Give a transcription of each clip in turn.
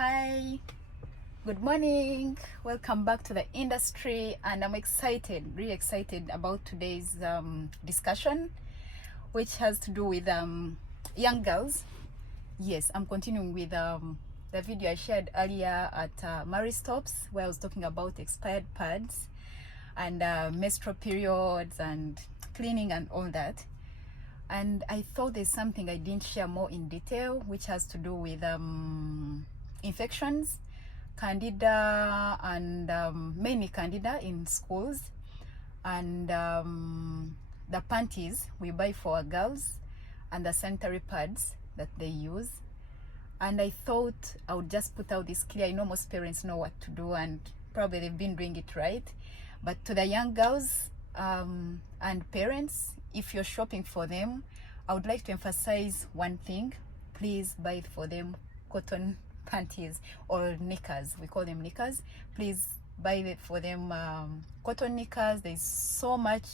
Hi, good morning. Welcome back to the industry, and I'm excited, really excited about today's discussion, which has to do with young girls. Yes, I'm continuing with the video I shared earlier at Marie Stops, where I was talking about expired pads and menstrual periods and cleaning and all that. And I thought there's something I didn't share more in detail, which has to do with infections, candida, and mainly candida in schools, and the panties we buy for our girls, and the sanitary pads that they use. And I thought I would just put out this clear. I know most parents know what to do, and probably they've been doing it right. But to the young girls and parents, if you're shopping for them, I would like to emphasize one thing. Please buy for them cotton panties or knickers. We call them knickers. Please buy it for them cotton knickers. There's so much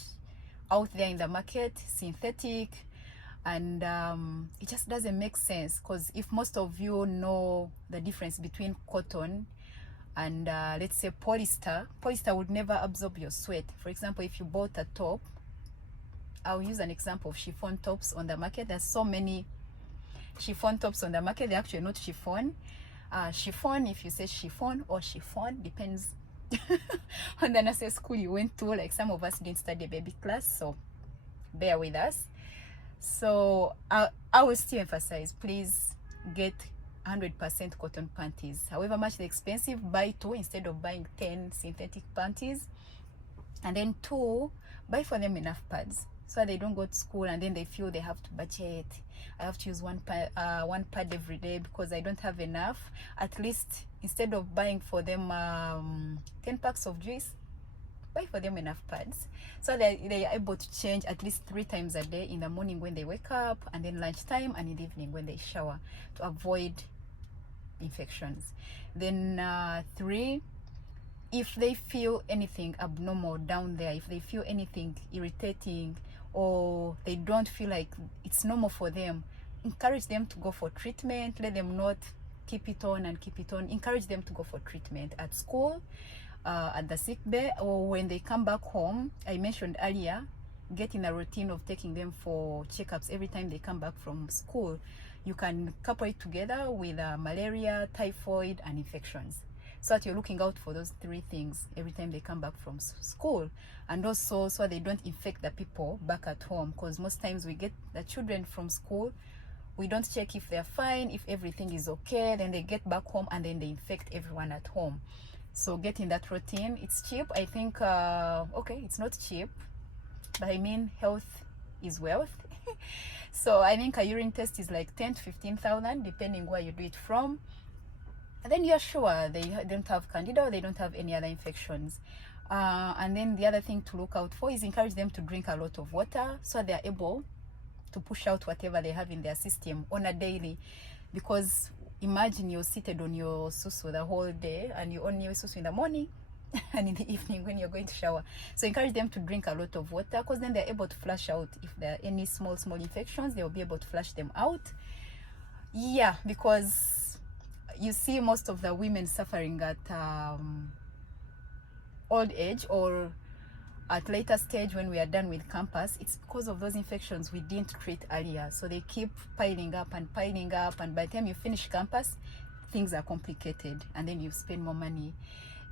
out there in the market, synthetic, and it just doesn't make sense, because if most of you know the difference between cotton and let's say polyester would never absorb your sweat. For example, if you bought a top, I'll use an example of chiffon tops on the market. There's so many chiffon tops on the market. They're actually not chiffon. Chiffon, if you say chiffon or chiffon, depends on the nursery school you went to. Like some of us didn't study baby class, so bear with us. So I will still emphasize, please get 100% cotton panties. However much they're expensive, buy 2 instead of buying 10 synthetic panties. And then 2, buy for them enough pads, so they don't go to school and then they feel they have to budget. I have to use one pad every day because I don't have enough. At least instead of buying for them 10 packs of juice, buy for them enough pads, so they are able to change at least 3 times a day, in the morning when they wake up, and then lunchtime, and in the evening when they shower, to avoid infections. Then 3, if they feel anything abnormal down there, if they feel anything irritating, or they don't feel like it's normal for them, encourage them to go for treatment. Let them not keep it on and keep it on. Encourage them to go for treatment at school, at the sick bay, or when they come back home. I mentioned earlier, get in a routine of taking them for checkups every time they come back from school. You can couple it together with malaria, typhoid, and infections, so that you're looking out for those 3 things every time they come back from school. And also so they don't infect the people back at home, because most times we get the children from school, we don't check if they're fine, if everything is okay, then they get back home and then they infect everyone at home. So get in that routine. It's cheap, I think. Okay, it's not cheap, but I mean, health is wealth. So I think a urine test is like 10 to 15,000 depending where you do it from. And then you're sure they don't have candida or they don't have any other infections. And then the other thing to look out for is encourage them to drink a lot of water, so they're able to push out whatever they have in their system on a daily. Because imagine you're seated on your susu the whole day, and you only use susu in the morning and in the evening when you're going to shower. So encourage them to drink a lot of water, because then they're able to flush out. If there are any small infections, they'll be able to flush them out. Yeah, because you see most of the women suffering at old age or at later stage when we are done with campus. It's because of those infections we didn't treat earlier. So they keep piling up, and by the time you finish campus, things are complicated, and then you spend more money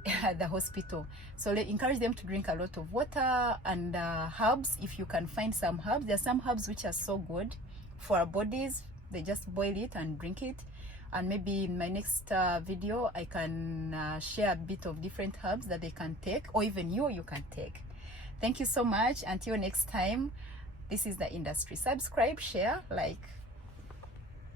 at the hospital. So encourage them to drink a lot of water, and herbs, if you can find some herbs. There are some herbs which are so good for our bodies. They just boil it and drink it. And maybe in my next video I can share a bit of different herbs that they can take, or even you can take. Thank you so much. Until next time, this is the industry. Subscribe, share, like.